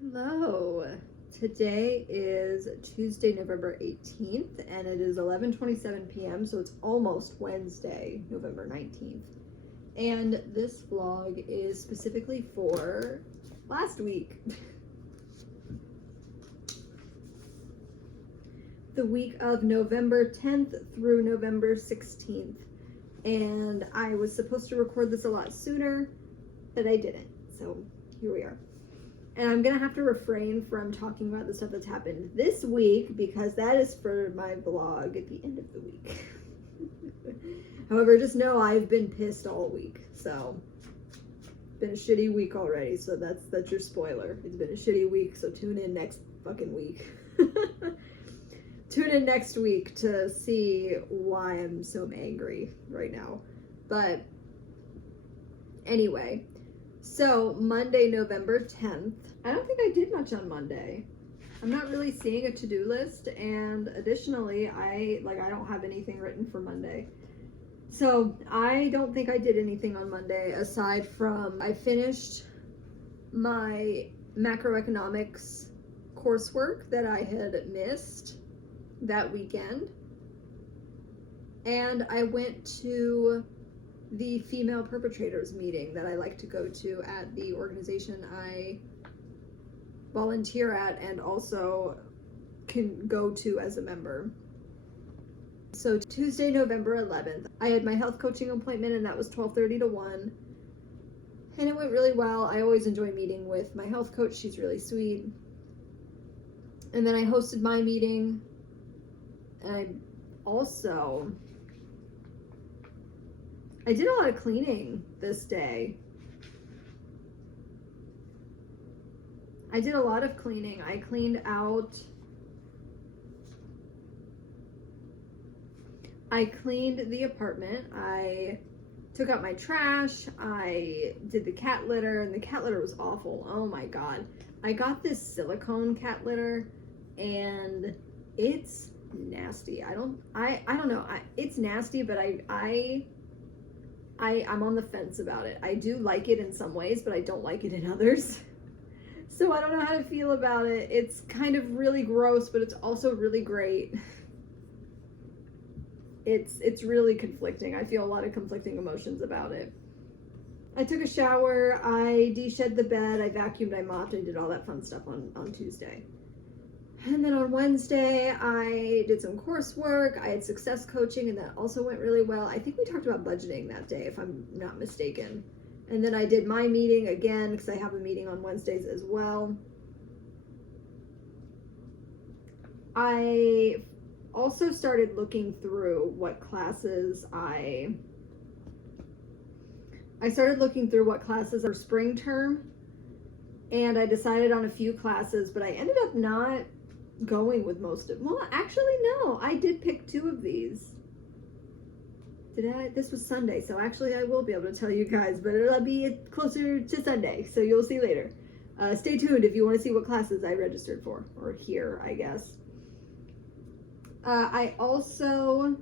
Hello. Today is Tuesday, November 18th, and it is 11:27 p.m., so it's almost Wednesday, November 19th. And this vlog is specifically for last week. The week of November 10th through November 16th. And I was supposed to record this a lot sooner, but I didn't. So here we are. And I'm gonna have to refrain from talking about the stuff that's happened this week because that is for my vlog at the end of the week. However, just know I've been pissed all week. So it's been a shitty week already, so that's your spoiler. It's been a shitty week, so tune in next fucking week. Tune in next week to see why I'm so angry right now. But anyway, so Monday, November 10th. I don't think I did much on Monday. I'm not really seeing a to-do list, and additionally, I don't have anything written for Monday. So I don't think I did anything on Monday aside from I finished my macroeconomics coursework that I had missed that weekend, and I went to the female perpetrators meeting that I like to go to at the organization I volunteer at and also can go to as a member. So Tuesday, November 11th, I had my health coaching appointment, and that was 12:30 to 1, and it went really well. I always enjoy meeting with my health coach. She's really sweet. And then I hosted my meeting, and I did a lot of cleaning this day. I did a lot of cleaning. I cleaned the apartment. I took out my trash. I did the cat litter, and the cat litter was awful. Oh my God. I got this silicone cat litter, and it's nasty. I don't know. It's nasty, but I'm on the fence about it. I do like it in some ways, but I don't like it in others. So I don't know how to feel about it. It's kind of really gross, but it's also really great. It's really conflicting. I feel a lot of conflicting emotions about it. I took a shower, I de-shed the bed, I vacuumed, I mopped, and did all that fun stuff on Tuesday. And then on Wednesday, I did some coursework. I had success coaching, and that also went really well. I think we talked about budgeting that day, if I'm not mistaken. And then I did my meeting again, because I have a meeting on Wednesdays as well. I also started looking through what classes I started looking through what classes are spring term, and I decided on a few classes, but I ended up not going with most of them. Well, actually, no, I did pick 2 of these. Did I? This was Sunday, so actually I will be able to tell you guys, but it'll be closer to Sunday, so you'll see later. Stay tuned if you want to see what classes I registered for, or here, I guess. I also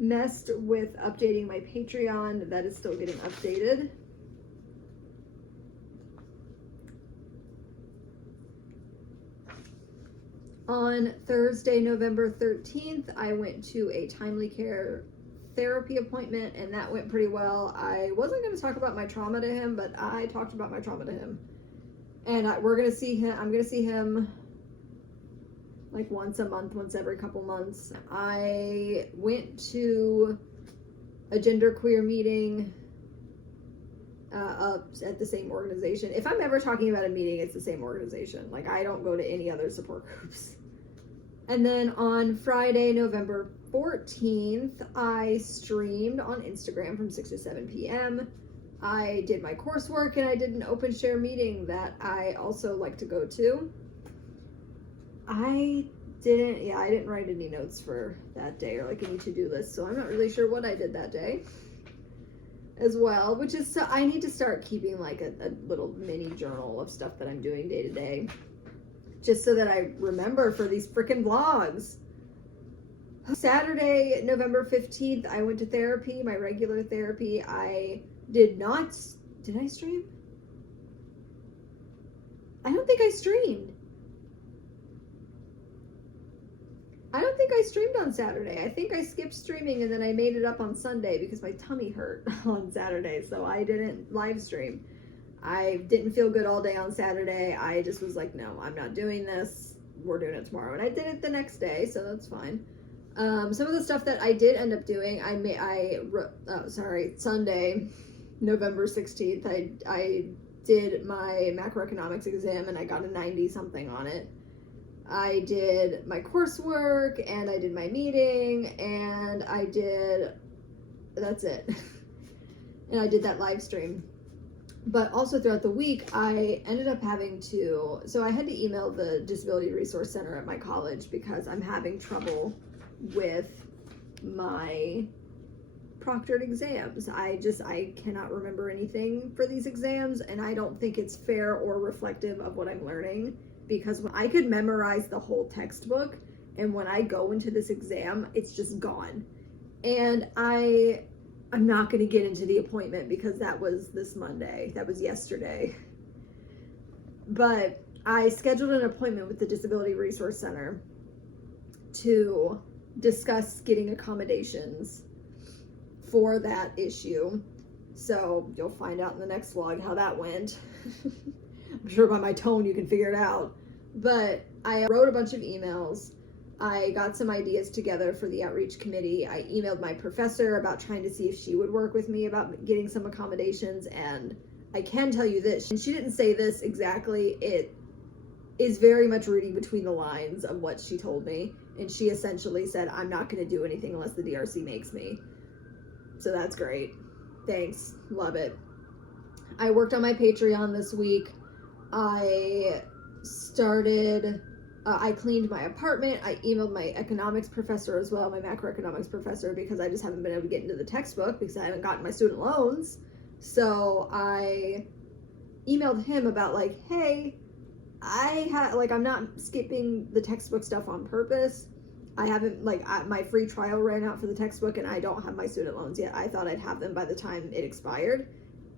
messed with updating my Patreon. That is still getting updated. On Thursday, November 13th, I went to a Timely Care therapy appointment, and that went pretty well. I wasn't going to talk about my trauma to him, but I talked about my trauma to him. And I'm going to see him like once a month, once every couple months. I went to a genderqueer meeting up at the same organization. If I'm ever talking about a meeting, it's the same organization. Like, I don't go to any other support groups. And then on Friday, November 14th, I streamed on Instagram from 6 to 7 p.m. I did my coursework, and I did an open share meeting that I also like to go to. I didn't write any notes for that day or like any to-do list, so I'm not really sure what I did that day as well, which is, so I need to start keeping like a little mini journal of stuff that I'm doing day to day, just so that I remember for these freaking vlogs. Saturday, November 15th, I went to therapy, my regular therapy. I did I stream? I don't think I streamed. I don't think I streamed on Saturday. I think I skipped streaming and then I made it up on Sunday because my tummy hurt on Saturday, so I didn't live stream. I didn't feel good all day on Saturday. I just was like, no, I'm not doing this. We're doing it tomorrow. And I did it the next day, so that's fine. Some of the stuff that I did end up doing, Sunday, November 16th, I did my macroeconomics exam and I got a 90 something on it. I did my coursework and I did my meeting and that's it. And I did that live stream. But also throughout the week, I ended up so I had to email the Disability Resource Center at my college because I'm having trouble with my proctored exams. I cannot remember anything for these exams, and I don't think it's fair or reflective of what I'm learning, because when I could memorize the whole textbook, and when I go into this exam, it's just gone. And I'm not going to get into the appointment because that was this Monday. That was yesterday. But I scheduled an appointment with the Disability Resource Center to discuss getting accommodations for that issue. So you'll find out in the next vlog how that went. I'm sure by my tone you can figure it out. But I wrote a bunch of emails. I got some ideas together for the outreach committee. I emailed my professor about trying to see if she would work with me about getting some accommodations, and I can tell you this, and she didn't say this exactly, it is very much reading between the lines of what she told me, and she essentially said, I'm not going to do anything unless the DRC makes me. So that's great. Thanks. Love it. I worked on my Patreon this week. I cleaned my apartment. I emailed my economics professor as well, my macroeconomics professor, because I just haven't been able to get into the textbook because I haven't gotten my student loans. So I emailed him about like, hey, I'm not skipping the textbook stuff on purpose. I haven't, my free trial ran out for the textbook and I don't have my student loans yet. I thought I'd have them by the time it expired.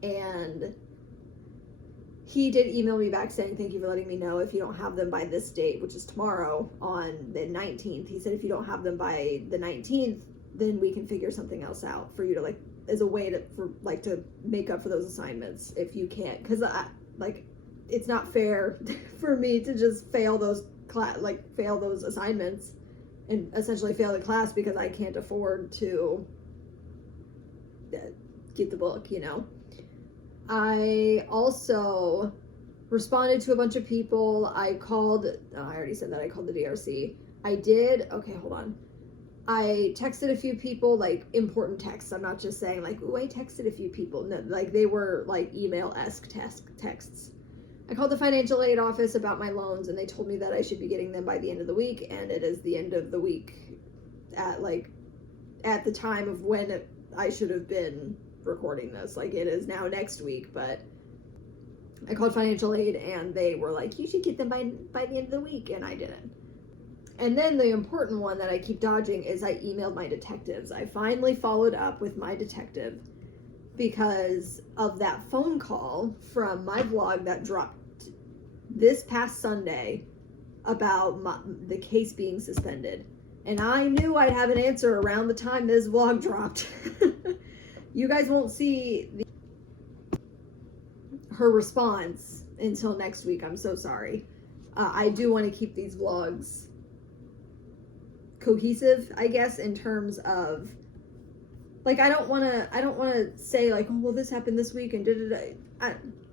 And he did email me back saying, thank you for letting me know if you don't have them by this date, which is tomorrow on the 19th. He said, if you don't have them by the 19th, then we can figure something else out for you to as a way to make up for those assignments if you can't. Cause it's not fair for me to just fail those assignments and essentially fail the class because I can't afford to get the book, you know? I also responded to a bunch of people. I already said that I called the DRC. I texted a few people, important texts. I'm not just saying ooh, I texted a few people. No, they were email-esque texts. I called the financial aid office about my loans and they told me that I should be getting them by the end of the week, and it is the end of the week at the time of when I should have been recording this. It is now next week, but I called financial aid and they were like, you should get them by the end of the week, and I didn't. And then the important one that I keep dodging is I emailed my detectives. I finally followed up with my detective because of that phone call from my vlog that dropped this past Sunday about the case being suspended. And I knew I'd have an answer around the time this vlog dropped. You guys won't see her response until next week. I'm so sorry. I do want to keep these vlogs cohesive, I guess, in terms of I don't want to say oh, well, this happened this week and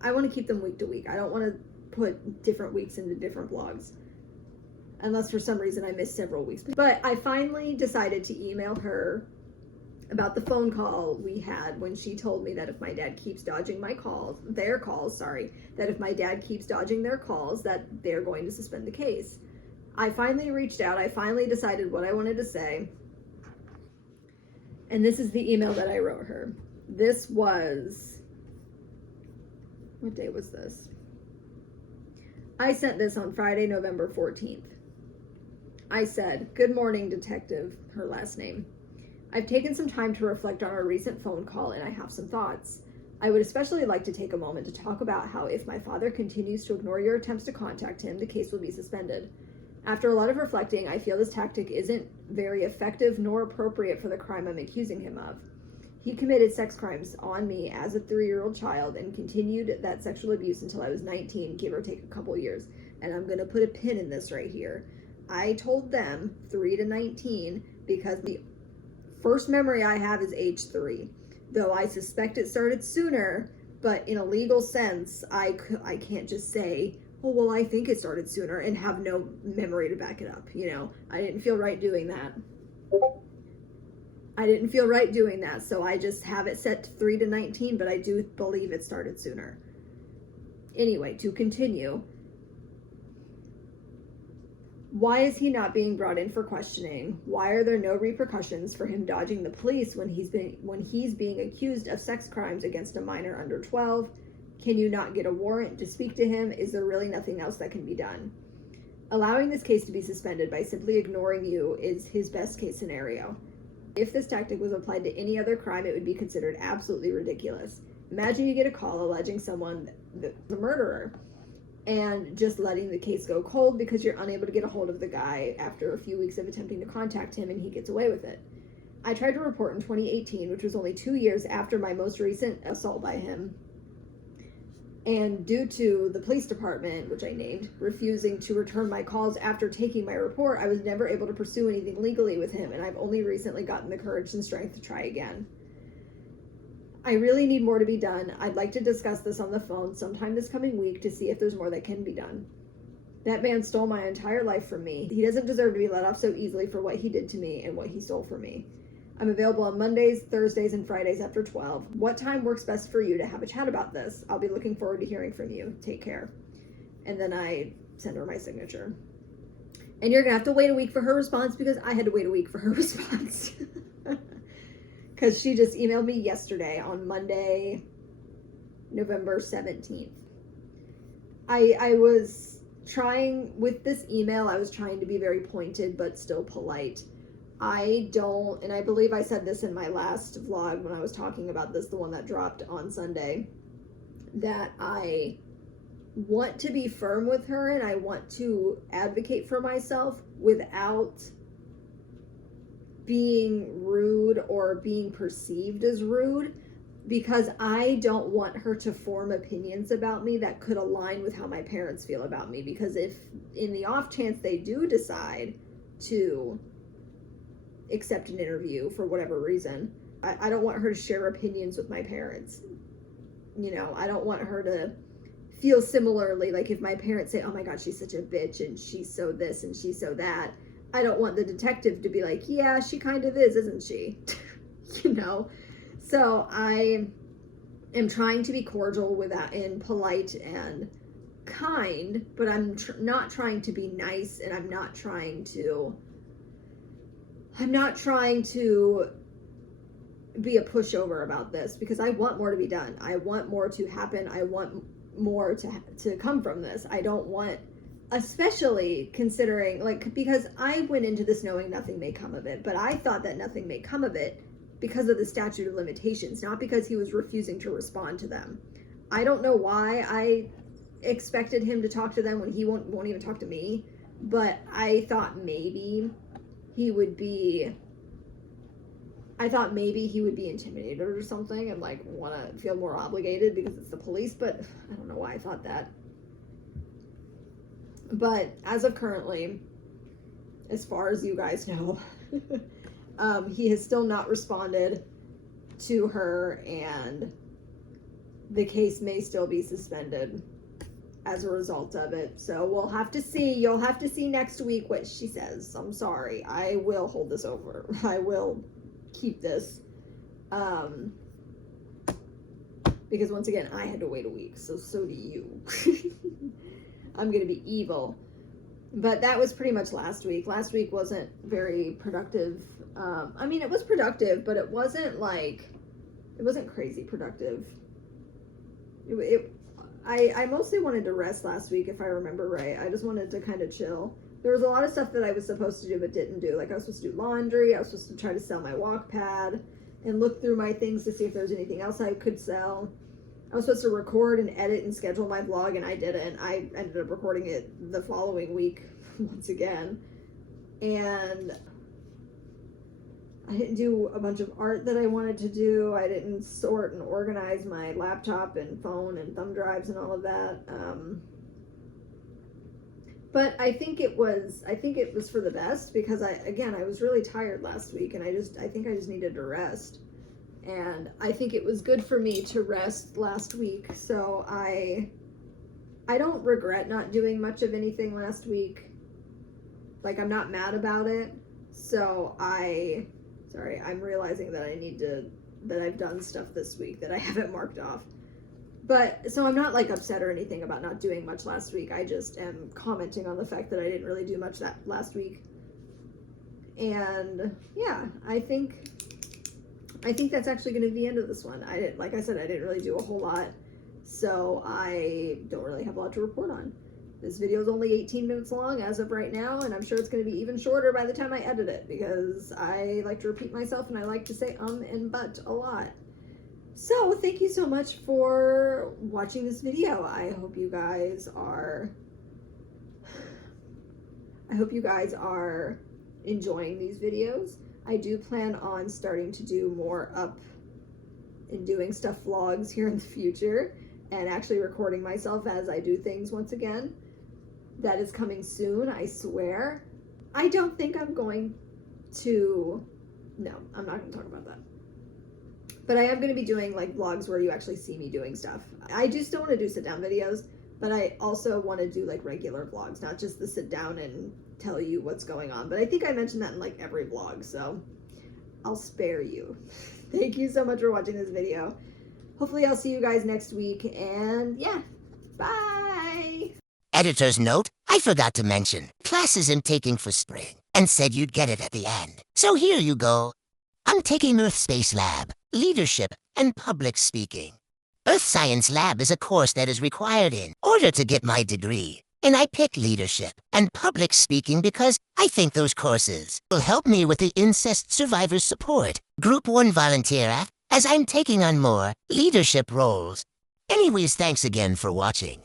I want to keep them week to week. I don't want to put different weeks into different vlogs unless for some reason I missed several weeks. But I finally decided to email her about the phone call we had when she told me that if my dad keeps dodging their calls, that if my dad keeps dodging their calls, that they're going to suspend the case. I finally reached out. I finally decided what I wanted to say. And this is the email that I wrote her. This was, what day was this? I sent this on Friday, November 14th. I said, good morning, detective, her last name. I've taken some time to reflect on our recent phone call and I have some thoughts. I would especially like to take a moment to talk about how if my father continues to ignore your attempts to contact him, the case will be suspended. After a lot of reflecting, I feel this tactic isn't very effective nor appropriate for the crime I'm accusing him of. He committed sex crimes on me as a 3-year-old child and continued that sexual abuse until I was 19, give or take a couple years. And I'm going to put a pin in this right here. I told them 3 to 19 because the first memory I have is age 3. Though I suspect it started sooner, but in a legal sense, I can't just say, oh, well, I think it started sooner and have no memory to back it up. I didn't feel right doing that. So I just have it set to 3 to 19, but I do believe it started sooner. Anyway, to continue. Why is he not being brought in for questioning? Why are there no repercussions for him dodging the police when he's being accused of sex crimes against a minor under 12? Can you not get a warrant to speak to him? Is there really nothing else that can be done? Allowing this case to be suspended by simply ignoring you is his best case scenario. If this tactic was applied to any other crime, it would be considered absolutely ridiculous. Imagine you get a call alleging someone the murderer, and just letting the case go cold because you're unable to get a hold of the guy after a few weeks of attempting to contact him, and he gets away with it. I tried to report in 2018, which was only 2 years after my most recent assault by him, and due to the police department, which I named, refusing to return my calls after taking my report, I was never able to pursue anything legally with him, and I've only recently gotten the courage and strength to try again. I really need more to be done. I'd like to discuss this on the phone sometime this coming week to see if there's more that can be done. That man stole my entire life from me. He doesn't deserve to be let off so easily for what he did to me and what he stole from me. I'm available on Mondays, Thursdays, and Fridays after 12. What time works best for you to have a chat about this? I'll be looking forward to hearing from you. Take care. And then I send her my signature. And you're going to have to wait a week for her response because I had to wait a week for her response. Because she just emailed me yesterday on Monday, November 17th. I was trying, with this email, I was trying to be very pointed but still polite. And I believe I said this in my last vlog when I was talking about this, the one that dropped on Sunday, that I want to be firm with her and I want to advocate for myself without being rude or being perceived as rude, because I don't want her to form opinions about me that could align with how my parents feel about me. Because if in the off chance they do decide to accept an interview for whatever reason, I don't want her to share opinions with my parents. I don't want her to feel similarly, like if my parents say, oh my God, she's such a bitch and she's so this and she's so that, I don't want the detective to be like, yeah, she kind of is, isn't she? So I am trying to be cordial with that and polite and kind, but I'm not trying to be nice, and I'm not trying to be a pushover about this, because I want more to be done. I want more to happen. I want more to come from this. I don't want, especially considering, because I went into this knowing nothing may come of it, but I thought that nothing may come of it because of the statute of limitations, not because he was refusing to respond to them. I don't know why I expected him to talk to them when he won't even talk to me, but I thought maybe he would be intimidated or something and want to feel more obligated because it's the police, but I don't know why I thought that. But as of currently, as far as you guys know, he has still not responded to her, and the case may still be suspended as a result of it. So we'll have to see. You'll have to see next week what she says. I'm sorry. I will hold this over. I will keep this. Because once again, I had to wait a week. So do you. I'm going to be evil. But that was pretty much last week. Last week wasn't very productive. It was productive, but it wasn't crazy productive. I mostly wanted to rest last week, if I remember right. I just wanted to kind of chill. There was a lot of stuff that I was supposed to do but didn't do. I was supposed to do laundry. I was supposed to try to sell my walk pad and look through my things to see if there was anything else I could sell. I was supposed to record and edit and schedule my vlog, and I didn't. I ended up recording it the following week once again. And I didn't do a bunch of art that I wanted to do. I didn't sort and organize my laptop and phone and thumb drives and all of that. But I think it was for the best, because I was really tired last week, and I think I just needed to rest. And I think it was good for me to rest last week. So I don't regret not doing much of anything last week. Like, I'm not mad about it. So I'm realizing that that I've done stuff this week that I haven't marked off. But, so I'm not, like, upset or anything about not doing much last week. I just am commenting on the fact that I didn't really do much that last week. And, yeah, I think that's actually going to be the end of this one. Like I said, I didn't really do a whole lot, so I don't really have a lot to report on. This video is only 18 minutes long as of right now, and I'm sure it's going to be even shorter by the time I edit it, because I like to repeat myself and I like to say and but a lot. So thank you so much for watching this video. I hope you guys are enjoying these videos. I do plan on starting to do more up and doing stuff vlogs here in the future, and actually recording myself as I do things once again. That is coming soon, I swear. I don't think I'm going to, no, I'm not going to talk about that. But I am going to be doing like vlogs where you actually see me doing stuff. I do still want to do sit down videos, but I also want to do like regular vlogs, not just the sit down and tell you what's going on. But I think I mentioned that in like every vlog, so I'll spare you. Thank you so much for watching this video. Hopefully I'll see you guys next week, and yeah, bye! Editor's note, I forgot to mention, class isn't taking for spring, and said you'd get it at the end. So here you go. I'm taking Earth Space Lab, Leadership, and Public Speaking. Earth Science Lab is a course that is required in order to get my degree. And I picked Leadership and Public Speaking because I think those courses will help me with the Incest Survivors Support Group 1 volunteer app, as I'm taking on more leadership roles. Anyways, thanks again for watching.